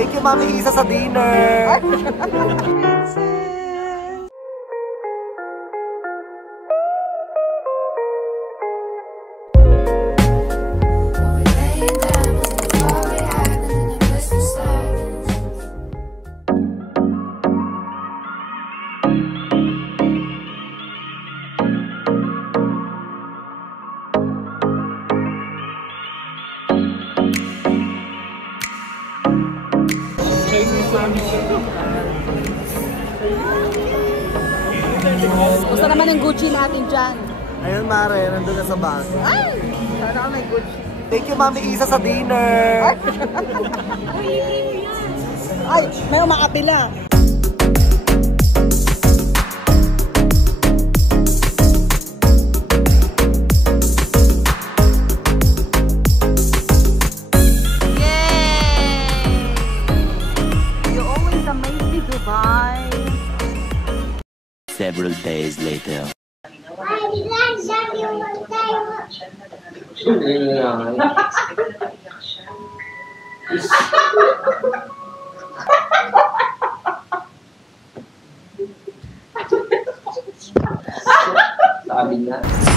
Thank you, Mami Isa, sa dinner. Gusto naman yung Gucci natin dyan. Ayun, Mare, nandun na sa bag. Ay! Sana may Gucci. Thank you, Mami Isa, sa dinner. Ay, may umakapila. Several days later.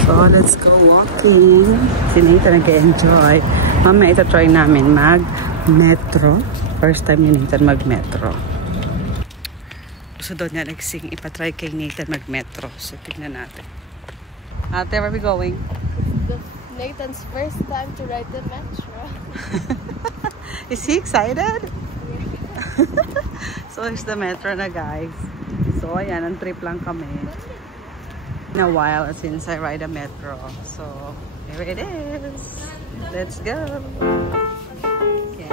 So, let's go walking. Si Nathan nag-enjoy. Mamaya ito-try namin mag-metro. First time ni Nathan mag-metro. Gusto doon niya nagsing ipatry kay Nathan mag-metro. So, tignan natin. Ate, where are we going? Nathan's first time to ride the metro. Is he excited? So, here's the metro na, guys. So, ayan, ang trip lang kami. In a while since I ride a metro. So, here it is. Let's go. Yay!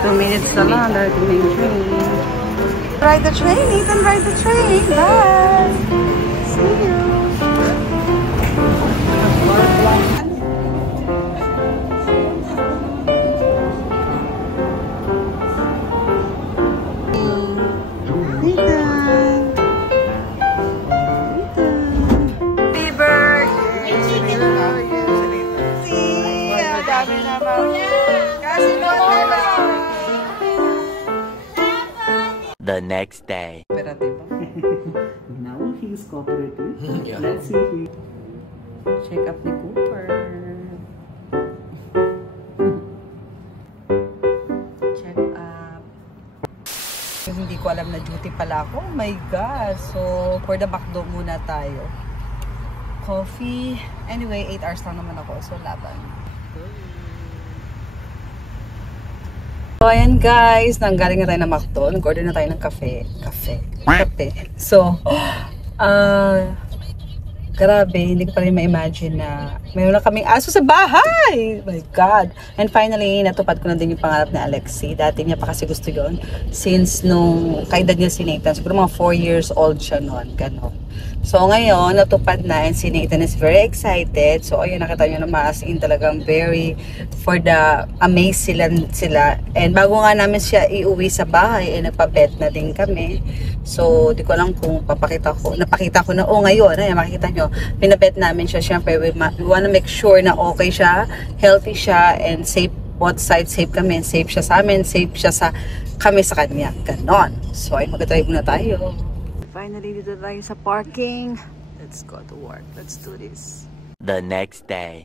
2 minutes na lang. Dahil yung train. Ride the train, Nathan, ride the train. Bye! See you! The next day. Pero diba? Now he's cooperative. Yeah. Let's see. Check up ni Cooper. Check up. Hindi ko alam na duty pala ako. Oh my God. So, for the McDo muna tayo. Coffee. Anyway, 8 hours lang naman ako. So, laban. So, ayan guys, nanggaling na tayo ng McDo. Nag-order na tayo ng kape. So, grabe, hindi ko pa rin ma-imagine na mayroon na kaming aso sa bahay! My God! And finally, natupad ko na din yung pangarap ni Alexi. Dati niya pa kasi gusto yun. Since nung kaedad niya si Nathan, siguro mga 4 years old siya noon. Ganon. So, ngayon, natupad na and si Nathan is very excited. So, ayun, nakita nyo na as in talagang very for the amazed sila. And bago nga namin siya iuwi sa bahay, nagpa-bet na din kami. So, di ko alam kung napakita ko na, ngayon, ay, makikita nyo, pinabet namin siya. Siyempre, we wanna make sure na okay siya, healthy siya, and safe, both sides, safe kami, safe siya sa amin, safe siya kami sa kanya. Ganon. So, ay, mag-drive muna tayo. Finally, dito tayo sa parking. Let's go to work. Let's do this. The next day.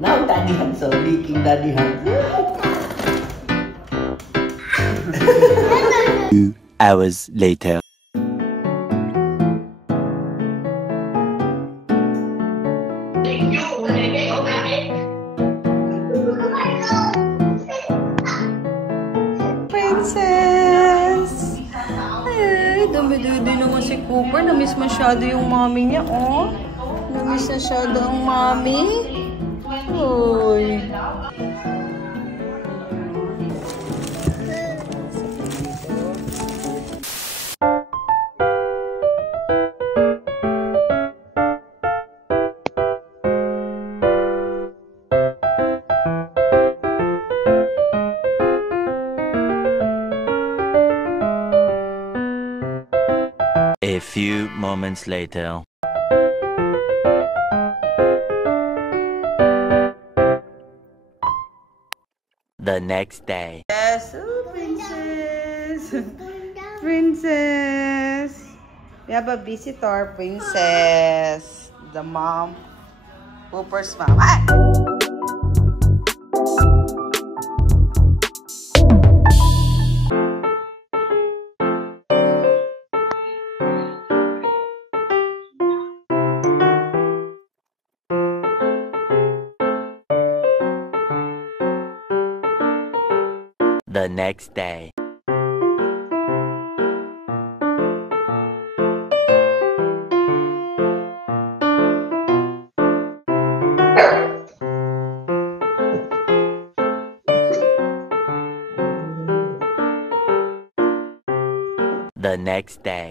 Now, Daddy Hanso, leaking Daddy Hanso. 2 hours later. Princess! Ay, dumi-dumi naman si Cooper. Namiss masyado yung mommy niya, oh. Namiss masyado ang mommy. Uy. few moments later. The next day. Yes, oh, princess. Princess. We have a visitor, princess. The mom. Pooper's mom. Ah! The next day. The next day.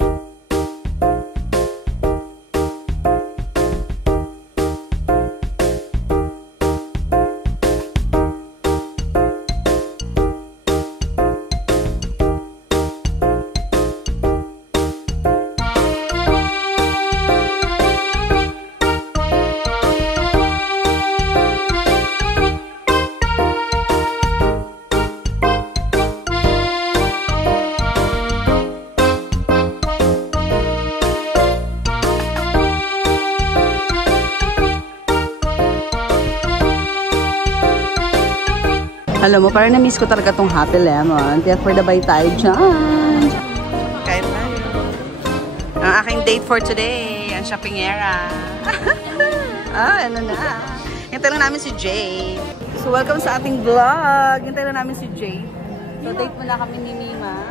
Alam mo, parang na-miss ko talaga tong Happy Lemon. Kaya for the bye tayo dyan. Kain tayo. Ang aking date for today, ang shopping era. Ano na. Hintay lang namin si Jay. So, welcome sa ating vlog. Hintay lang namin si Jay. So, date muna kami ni Mima.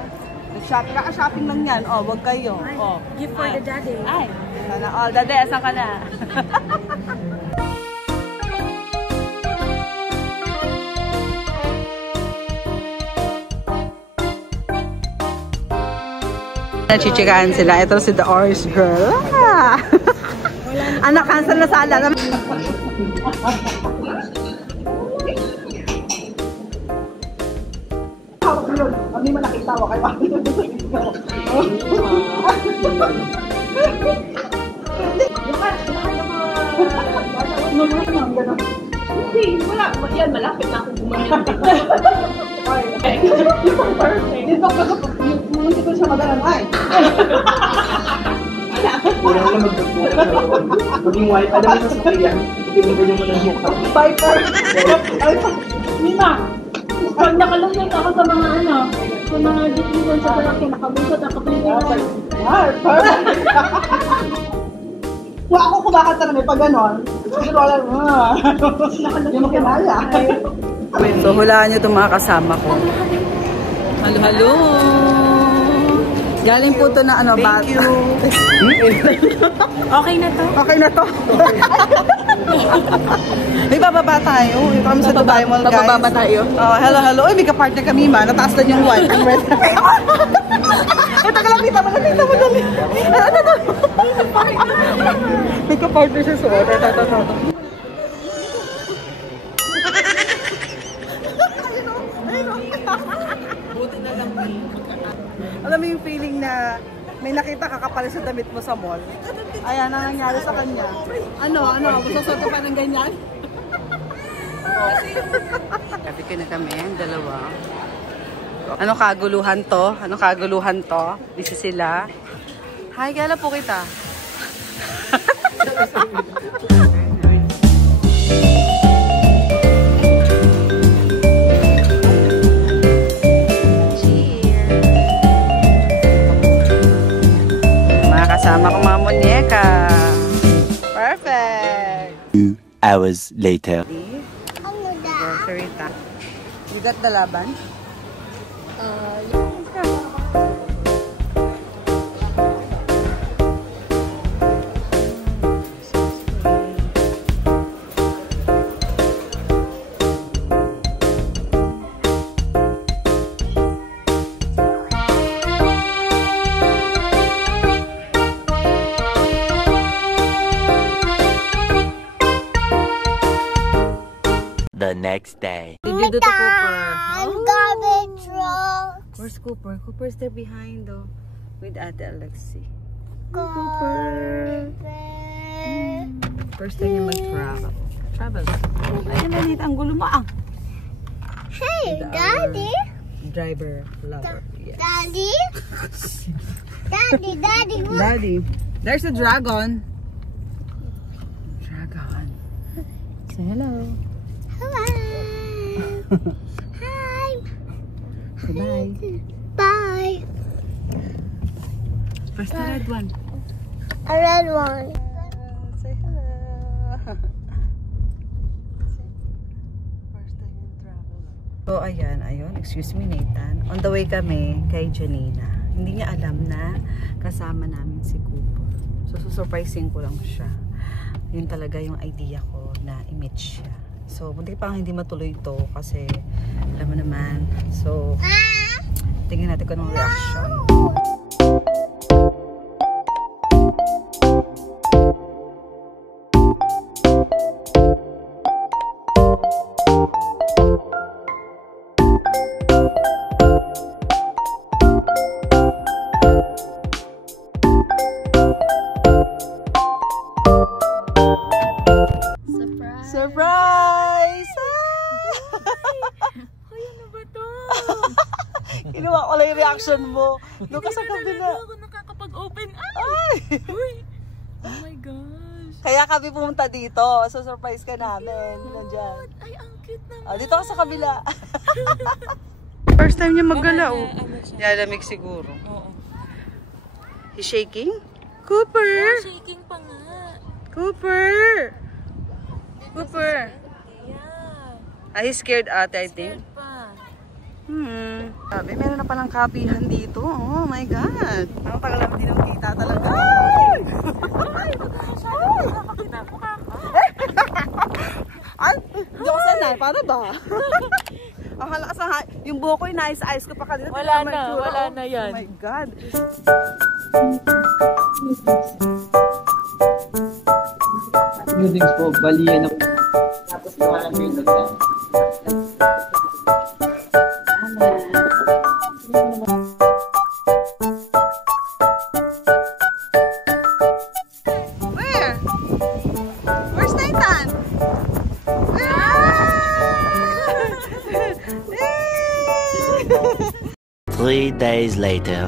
Nag-shopping. Kaka-shopping lang yan. Oh, wag kayo. Oh. Gift for the daddy. Ay. Sana all. Daddy, asan ka na? Nachichikaan sila. Ito si The Orange Girl. Ah! Anak, cancel na sala. Hindi mo nakita ko kayo. Hindi, wala. Yan, malapit na akong gumawa. Hindi ko siya magalan. Ay! Wala lang maging white. Alam mo sa sakyan, pinagulong mo ng mukha. Viper! Mima, pag nakalungkot ako sa mga sa mga decision sa lalaki, nakabusot ako pinag-iwan. Ay, perfect! Kung ako kumakanta na may pag ganon, siguro wala hindi mo kinaya. So, hulaan nyo itong mga kasama ko. Halo, halo! Galing po ito na ano, Thank you. Okay na to? Okay na to. May bababa tayo. Ito kami sa Dubai Mall, guys. Bababa tayo? Oh, hello, hello. Uy, may kapartner kami, ma. Nataas na yung white. Ito ka lang, kita mo. Ano to? May kapartner siya suot. Ito. Alam mo yung feeling na may nakita kakapal sa damit mo sa mall? Ayan, ang nangyari sa kanya. Ano? Masasoto pa ng ganyan? Sabi ko na kami, dalawa. Ano kaguluhan to? Busy sila. Hi, kailan po kita? Kasama ko mga muñeka. Perfect! 2 hours later. Grocery time. You got the laban? The next day. Did you do the Cooper? Garbage truck. Where's Cooper? Cooper's there behind though. With Ate Alexi. Cooper. First time niya mag-travel. Ayun na dito, ang gulo mo ah. Hey, Daddy. Driver, lover. Yes. Daddy. Daddy. What? Daddy. There's a dragon. Dragon. Say hello. Hello. Hi. Say bye. Bye. Press the red one. A red one. Say hello. First time in travel. So ayan, excuse me Nathan. On the way kami kay Janina. Hindi niya alam na kasama namin si Cooper. So susurprising ko lang siya. Yun talaga yung idea ko na i-meet siya. So buti pa hindi matuloy ito kasi alam mo naman. So tingnan natin kung anong reaction. Surprise! Ay, ano ba to? Kinuha ko lang yung reaction mo. Doon ka sa kabila. Hindi ako nakakapag-open. Ay! Uy! Oh my gosh. Kaya kami pumunta dito. So surprise ka namin. Nandiyan. Ay, ang cute naman. Oh, dito ka sa kabila. First time niya maggalaw. Nilalamig siguro. Oo. He's shaking? Cooper! Shaking pa nga. Cooper! Cooper! Yeah. He's scared ate, I think. Pa. Sabi, meron na palang kapihan dito. Oh my God. Ang tagal naman din ang kita talaga. Ay! Ay! Hindi ako sanay. Paano ba? Ang halakas na yung buhok ko, inayos-ayos ko pa kanina. Wala na yan. Oh my God. Noodles po, balian na po. Tapos naman ang yung nagda. Where? Where's Nathan? Ah! 3 days later.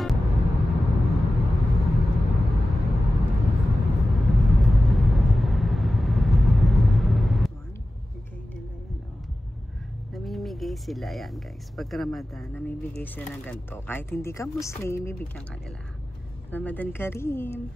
Namimigay sila yan guys. Pag Ramadan, namimigay sila ng ganito. Kahit hindi ka Muslim, bibigyan ka nila. Ramadan Kareem.